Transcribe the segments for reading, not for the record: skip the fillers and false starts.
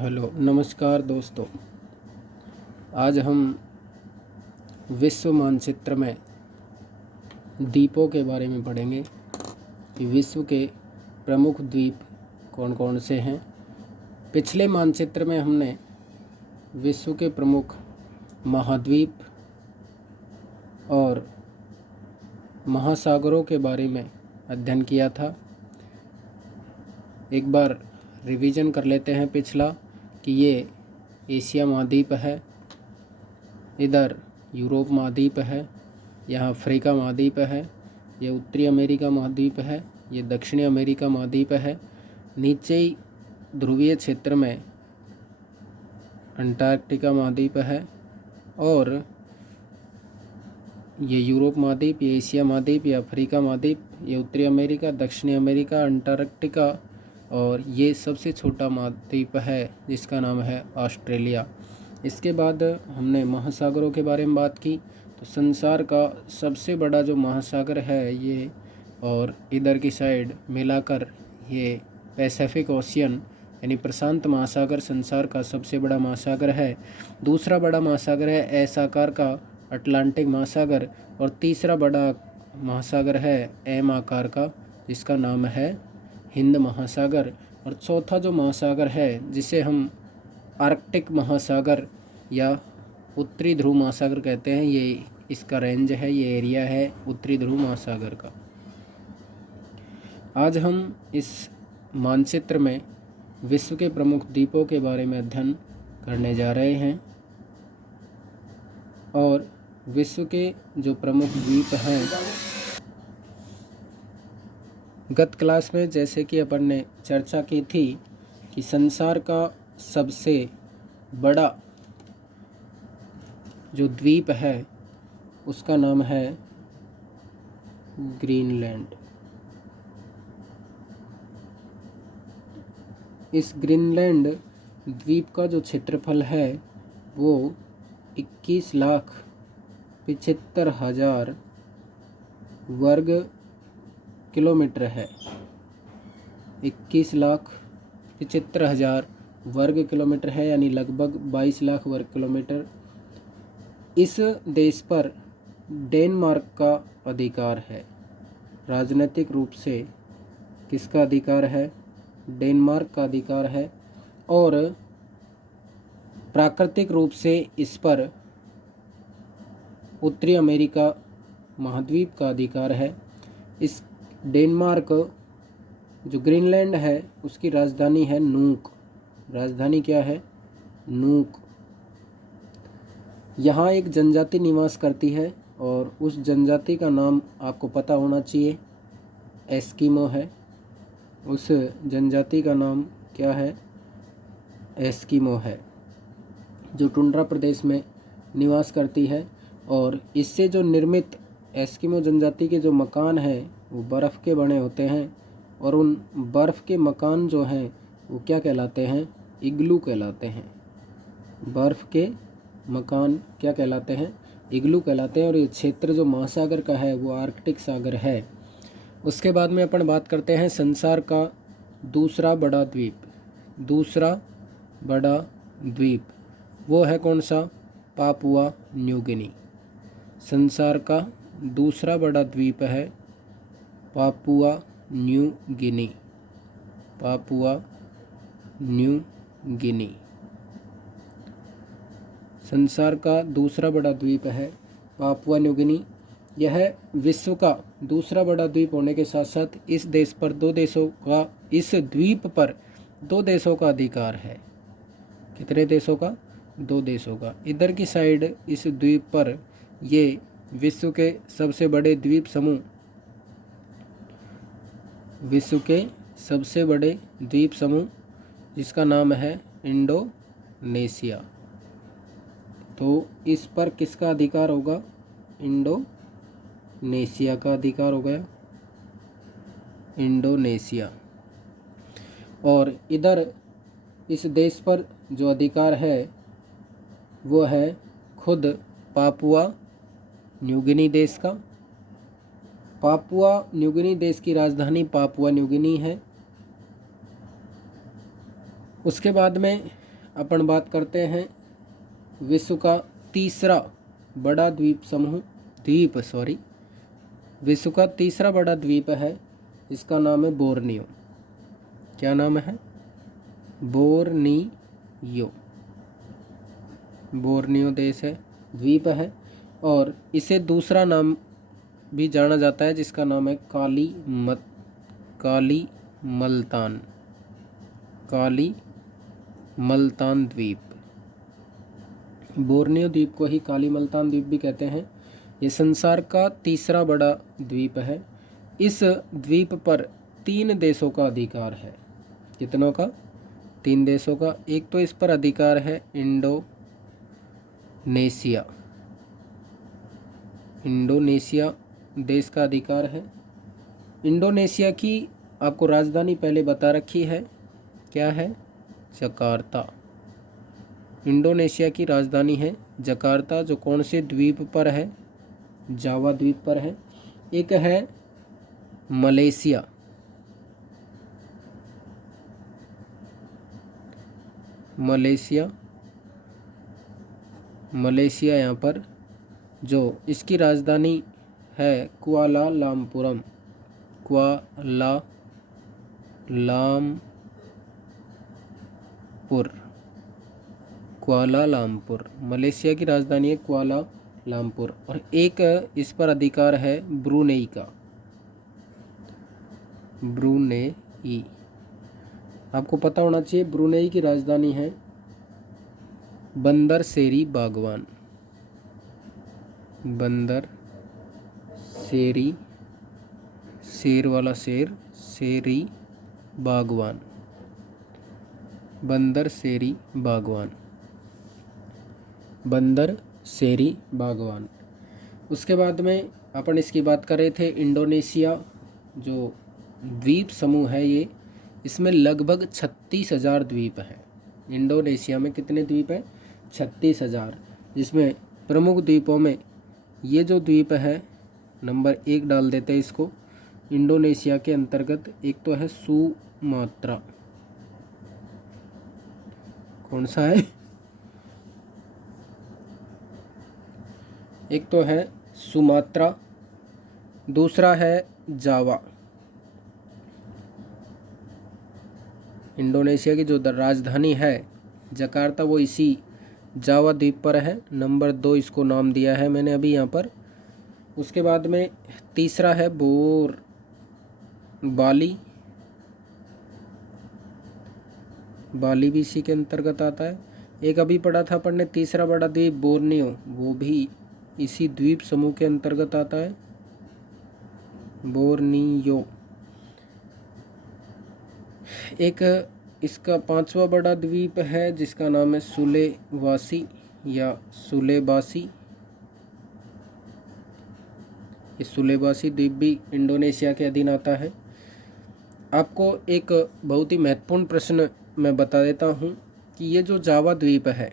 Hello नमस्कार दोस्तों। आज हम विश्व मानचित्र में द्वीपों के बारे में पढ़ेंगे कि विश्व के प्रमुख द्वीप कौन कौन से हैं। पिछले मानचित्र में हमने विश्व के प्रमुख महाद्वीप और महासागरों के बारे में अध्ययन किया था। एक बार रिवीजन कर लेते हैं पिछला कि ये एशिया महाद्वीप है, इधर यूरोप महाद्वीप है, यहाँ अफ्रीका महाद्वीप है, ये उत्तरी अमेरिका महाद्वीप है, ये दक्षिणी अमेरिका महाद्वीप है। नीचे ही ध्रुवीय क्षेत्र में अंटार्कटिका महाद्वीप है और ये यूरोप महाद्वीप, ये एशिया महाद्वीप, ये अफ्रीका महाद्वीप, ये उत्तरी अमेरिका, दक्षिणी अमेरिका, अंटार्कटिका और ये सबसे छोटा महाद्वीप है जिसका नाम है ऑस्ट्रेलिया। इसके बाद हमने महासागरों के बारे में बात की। तो संसार का सबसे बड़ा जो महासागर है ये, और इधर की साइड मिलाकर ये पैसिफिक ओशियन यानी प्रशांत महासागर संसार का सबसे बड़ा महासागर है। दूसरा बड़ा महासागर है एस आकार का अटलांटिक महासागर और तीसरा बड़ा महासागर है एम आकार का जिसका नाम है हिंद महासागर। और चौथा जो महासागर है जिसे हम आर्कटिक महासागर या उत्तरी ध्रुव महासागर कहते हैं, ये इसका रेंज है, ये एरिया है उत्तरी ध्रुव महासागर का। आज हम इस मानचित्र में विश्व के प्रमुख द्वीपों के बारे में अध्ययन करने जा रहे हैं। और विश्व के जो प्रमुख द्वीप हैं, गत क्लास में जैसे कि अपन ने चर्चा की थी कि संसार का सबसे बड़ा जो द्वीप है उसका नाम है ग्रीनलैंड। इस ग्रीनलैंड द्वीप का जो क्षेत्रफल है वो 21,75,000 वर्ग किलोमीटर है। 21,75,000 वर्ग किलोमीटर है, यानी लगभग 22 लाख वर्ग किलोमीटर। इस देश पर डेनमार्क का अधिकार है। राजनीतिक रूप से किसका अधिकार है? डेनमार्क का अधिकार है। और प्राकृतिक रूप से इस पर उत्तरी अमेरिका महाद्वीप का अधिकार है। इस डेनमार्क जो ग्रीनलैंड है उसकी राजधानी है नूक। राजधानी क्या है? नूक। यहाँ एक जनजाति निवास करती है और उस जनजाति का नाम आपको पता होना चाहिए, एस्किमो है। उस जनजाति का नाम क्या है? एस्किमो है, जो टुंड्रा प्रदेश में निवास करती है। और इससे जो निर्मित एस्किमो जनजाति के जो मकान हैं वो बर्फ़ के बने होते हैं और उन बर्फ़ के मकान जो हैं वो क्या कहलाते हैं? इग्लू कहलाते हैं। बर्फ़ के मकान क्या कहलाते हैं? इग्लू कहलाते हैं। और ये क्षेत्र जो महासागर का है वो आर्कटिक सागर है। उसके बाद में अपन बात करते हैं संसार का दूसरा बड़ा द्वीप। दूसरा बड़ा द्वीप वो है कौन सा? Papua New Guinea. संसार का दूसरा बड़ा द्वीप है Papua New Guinea. Papua New Guinea संसार का दूसरा बड़ा द्वीप है पापुआ न्यू गिनी। यह विश्व का दूसरा बड़ा द्वीप होने के साथ साथ इस देश पर इस द्वीप पर दो देशों का अधिकार है। कितने देशों का? 2 देशों का। इधर की साइड इस द्वीप पर ये विश्व के सबसे बड़े द्वीप समूह, विश्व के सबसे बड़े द्वीप समूह जिसका नाम है इंडोनेशिया। तो इस पर किसका अधिकार होगा? इंडोनेशिया का अधिकार हो गया, इंडोनेशिया। और इधर इस देश पर जो अधिकार है वो है खुद पापुआ न्यू गिनी देश का। पापुआ न्यू गिनी देश की राजधानी पापुआ न्यू गिनी है। उसके बाद में अपन बात करते हैं विश्व का तीसरा बड़ा विश्व का तीसरा बड़ा द्वीप है, इसका नाम है बोर्नियो। क्या नाम है? बोर्नियो देश है, द्वीप है। और इसे दूसरा नाम भी जाना जाता है जिसका नाम है कालीमल्तान द्वीप। बोर्नियो द्वीप को ही कालीमल्तान द्वीप भी कहते हैं। ये संसार का तीसरा बड़ा द्वीप है। इस द्वीप पर 3 देशों का अधिकार है। कितनों का? 3 देशों का। एक तो इस पर अधिकार है इंडोनेशिया देश का अधिकार है। इंडोनेशिया की आपको राजधानी पहले बता रखी है, क्या है? जकार्ता। इंडोनेशिया की राजधानी है जकार्ता, जो कौन से द्वीप पर है? जावा द्वीप पर है। एक है मलेशिया। मलेशिया यहाँ पर, जो इसकी राजधानी है कुआलालंपुर। मलेशिया की राजधानी है कुआलालंपुर। और एक इस पर अधिकार है ब्रुनेई का। ब्रुनेई आपको पता होना चाहिए। ब्रुनेई की राजधानी है बंदर सेरी बागवान। बंदर सेरी, शेर वाला शेर, सेरी बागवान, बंदर सेरी बागवान। उसके बाद में अपन इसकी बात कर रहे थे इंडोनेशिया जो द्वीप समूह है ये, इसमें लगभग 36,000 द्वीप हैं। इंडोनेशिया में कितने द्वीप हैं? 36,000। जिसमें प्रमुख द्वीपों में ये जो द्वीप है नंबर 1 डाल देते हैं इसको इंडोनेशिया के अंतर्गत। एक तो है सुमात्रा। कौन सा है? एक तो है सुमात्रा, दूसरा है जावा। इंडोनेशिया की जो राजधानी है जकार्ता, वो इसी जावा द्वीप पर है। नंबर 2 इसको नाम दिया है मैंने अभी यहाँ पर। उसके बाद में तीसरा है बाली भी इसी के अंतर्गत आता है। एक अभी पढ़ा था अपन ने तीसरा बड़ा द्वीप बोर्नियो, वो भी इसी द्वीप समूह के अंतर्गत आता है, बोर्नियो। एक इसका 5वां बड़ा द्वीप है जिसका नाम है सुलेवासी या सुलेबासी। इस सुलेबासी द्वीप भी इंडोनेशिया के अधीन आता है। आपको एक बहुत ही महत्वपूर्ण प्रश्न मैं बता देता हूँ कि ये जो जावा द्वीप है,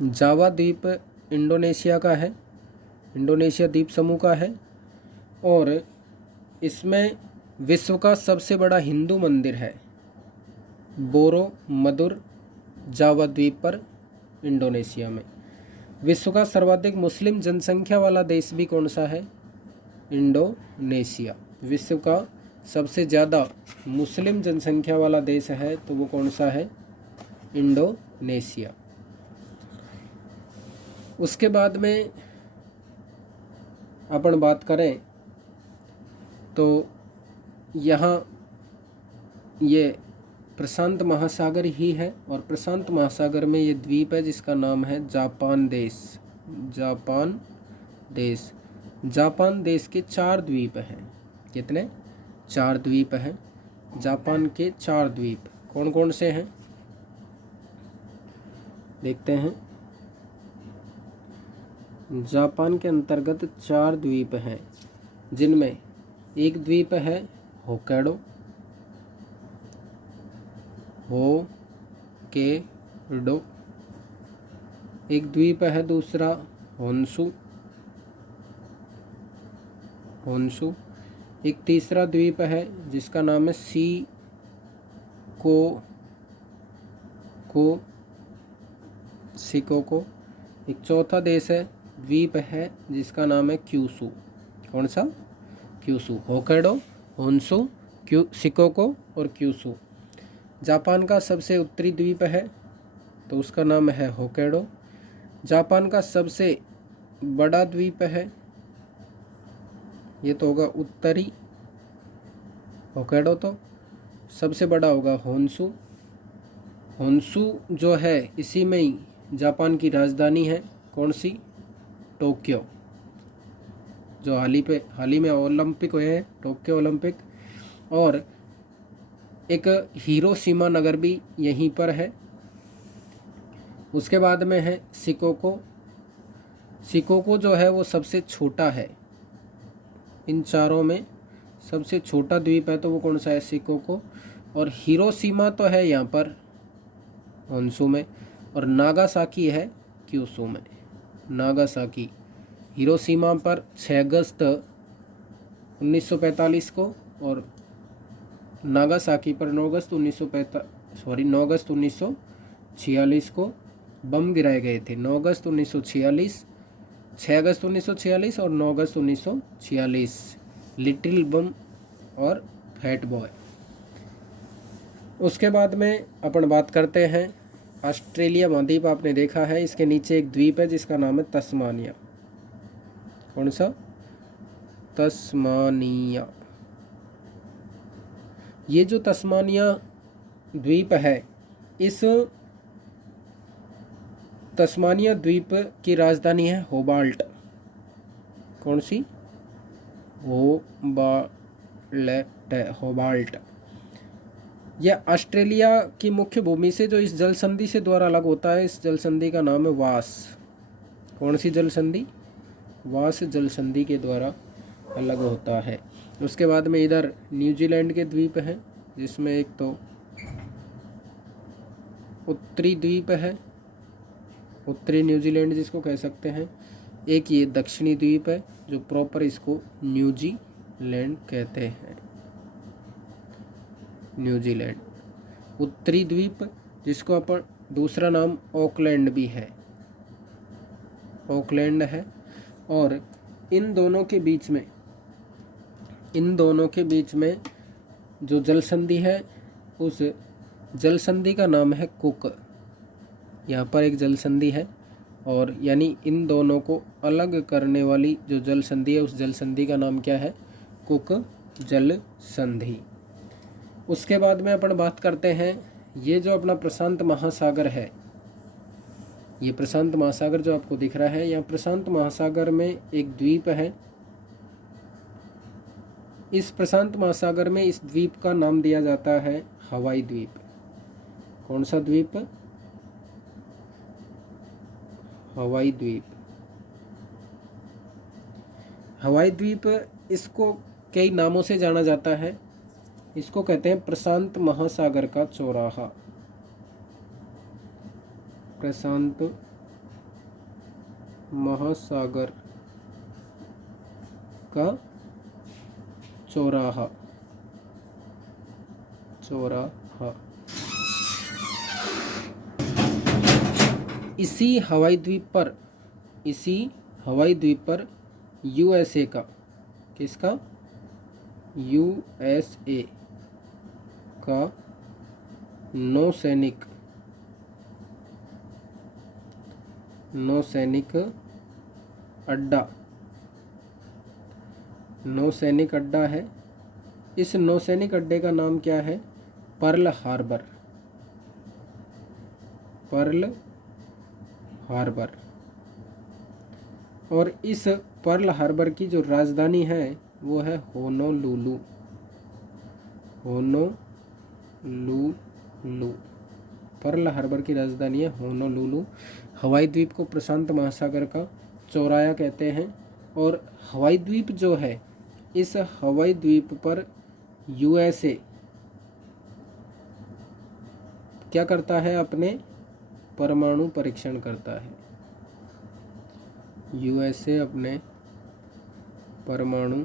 जावा द्वीप इंडोनेशिया का है, इंडोनेशिया द्वीप समूह का है। और इसमें विश्व का सबसे बड़ा हिंदू मंदिर है बोरोमदुर जावा द्वीप पर इंडोनेशिया में। विश्व का सर्वाधिक मुस्लिम जनसंख्या वाला देश भी कौन सा है? इंडोनेशिया। विश्व का सबसे ज़्यादा मुस्लिम जनसंख्या वाला देश है तो वो कौन सा है? इंडोनेशिया। उसके बाद में अपन बात करें तो यहाँ ये प्रशांत महासागर ही है, और प्रशांत महासागर में ये द्वीप है जिसका नाम है जापान देश के 4 द्वीप हैं। कितने? 4 द्वीप हैं। जापान के 4 द्वीप कौन कौन से हैं देखते हैं। जापान के अंतर्गत 4 द्वीप हैं जिनमें एक द्वीप है होक्काइडो, एक द्वीप है दूसरा होन्शु, एक तीसरा द्वीप है जिसका नाम है शिकोको। एक चौथा देश है, द्वीप है, जिसका नाम है क्यूशू। कौन सा? क्यूशू। होkkaido, होन्शु, शिकोको और क्यूशू। जापान का सबसे उत्तरी द्वीप है तो उसका नाम है होkkaido। जापान का सबसे बड़ा द्वीप है, ये तो होगा उत्तरी होkkaido, तो सबसे बड़ा होगा होन्शु। होन्शु जो है इसी में ही जापान की राजधानी है। कौन सी? टोक्यो। जो हाल ही में ओलंपिक हुए हैं, टोक्यो ओलंपिक। और एक हिरोशिमा नगर भी यहीं पर है। उसके बाद में है शिकोको। शिकोको जो है वो सबसे छोटा है, इन चारों में सबसे छोटा द्वीप है तो वो कौन सा है? शिकोको। और हिरोशिमा तो है यहाँ पर होन्शु में, और नागासाकी है क्यूशू में। नागासाकी। हिरोशिमा पर 6 अगस्त 1945 को और नागासाकी पर 9 अगस्त 1946 को बम गिराए गए थे। 9 अगस्त 1946, 6 अगस्त 1946 और 9 अगस्त 1946। लिटिल बम और फैट बॉय। उसके बाद में अपन बात करते हैं ऑस्ट्रेलिया महाद्वीप। आपने देखा है इसके नीचे एक द्वीप है जिसका नाम है तस्मानिया। कौन सा? तस्मानिया। ये जो तस्मानिया द्वीप है, इस तस्मानिया द्वीप की राजधानी है होबार्ट। कौन सी? होबार्ट। यह ऑस्ट्रेलिया की मुख्य भूमि से जो इस जल संधि से द्वारा अलग होता है, इस जल संधि का नाम है वास। कौन सी जल संधि? वास जल संधि के द्वारा अलग होता है। उसके बाद में इधर न्यूजीलैंड के द्वीप हैं, जिसमें एक तो उत्तरी द्वीप है, उत्तरी न्यूजीलैंड जिसको कह सकते हैं। एक ये दक्षिणी द्वीप है जो प्रॉपर इसको न्यूजीलैंड कहते हैं। न्यूजीलैंड। उत्तरी द्वीप जिसको अपन दूसरा नाम ऑकलैंड भी है, ऑकलैंड है। और इन दोनों के बीच में जो जल संधि है, उस जल संधि का नाम है कुक। यहाँ पर एक जल संधि है, और यानी इन दोनों को अलग करने वाली जो जल संधि है, उस जल संधि का नाम क्या है? कुक जल संधि। उसके बाद में अपन बात करते हैं, ये जो अपना प्रशांत महासागर है, ये प्रशांत महासागर जो आपको दिख रहा है, यहाँ प्रशांत महासागर में एक द्वीप है। इस प्रशांत महासागर में इस द्वीप का नाम दिया जाता है हवाई द्वीप। कौन सा द्वीप? हवाई द्वीप। हवाई द्वीप, इसको कई नामों से जाना जाता है। इसको कहते हैं प्रशांत महासागर का चौराहा। प्रशांत महासागर का चौराहा। इसी हवाई द्वीप पर यूएसए का, किसका? यूएसए का नौसैनिक अड्डा है। इस नौसैनिक अड्डे का नाम क्या है? Pearl Harbor. और इस पर्ल हार्बर की जो राजधानी है वो है होनोलुलु। पर्ल हार्बर की राजधानी है होनोलुलु। हवाई द्वीप को प्रशांत महासागर का चौराहा कहते हैं। और हवाई द्वीप जो है, इस हवाई द्वीप पर यूएसए क्या करता है? अपने परमाणु परीक्षण करता है। यूएसए अपने परमाणु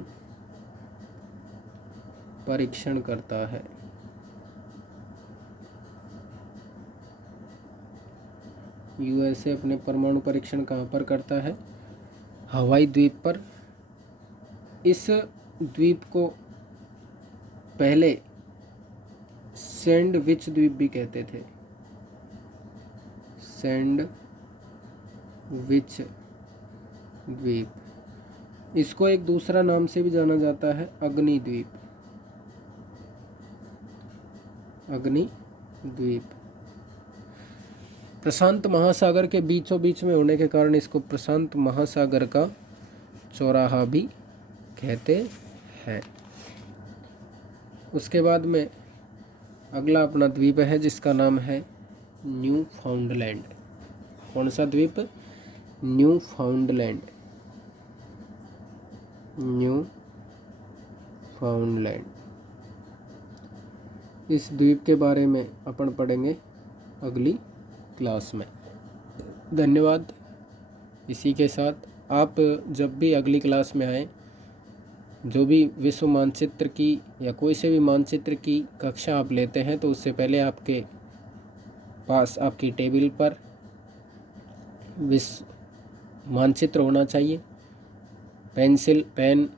परीक्षण करता है। यूएसए अपने परमाणु परीक्षण कहाँ पर करता है? हवाई द्वीप पर। इस द्वीप को पहले सैंडविच द्वीप भी कहते थे। सैंडविच द्वीप। इसको एक दूसरा नाम से भी जाना जाता है, अग्नि द्वीप। अग्नि द्वीप। प्रशांत महासागर के बीचों बीच में होने के कारण इसको प्रशांत महासागर का चौराहा भी कहते हैं। उसके बाद में अगला अपना द्वीप है जिसका नाम है न्यू फाउंडलैंड। कौन सा द्वीप? न्यू फाउंडलैंड। न्यू फाउंडलैंड। इस द्वीप के बारे में अपन पढ़ेंगे अगली क्लास में। धन्यवाद। इसी के साथ आप जब भी अगली क्लास में आएँ, जो भी विश्व मानचित्र की या कोई से भी मानचित्र की कक्षा आप लेते हैं तो उससे पहले आपके पास आपकी टेबल पर विश्व मानचित्र होना चाहिए। पेंसिल, पेन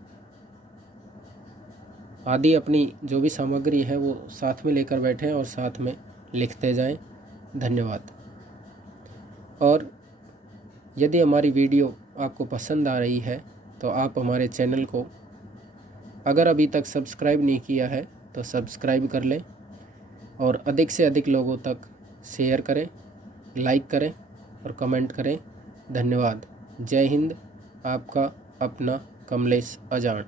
आदि अपनी जो भी सामग्री है वो साथ में लेकर बैठें और साथ में लिखते जाएं। धन्यवाद। और यदि हमारी वीडियो आपको पसंद आ रही है तो आप हमारे चैनल को अगर अभी तक सब्सक्राइब नहीं किया है तो सब्सक्राइब कर लें और अधिक से अधिक लोगों तक शेयर करें, लाइक करें और कमेंट करें। धन्यवाद। जय हिंद। आपका अपना कमलेश अजान।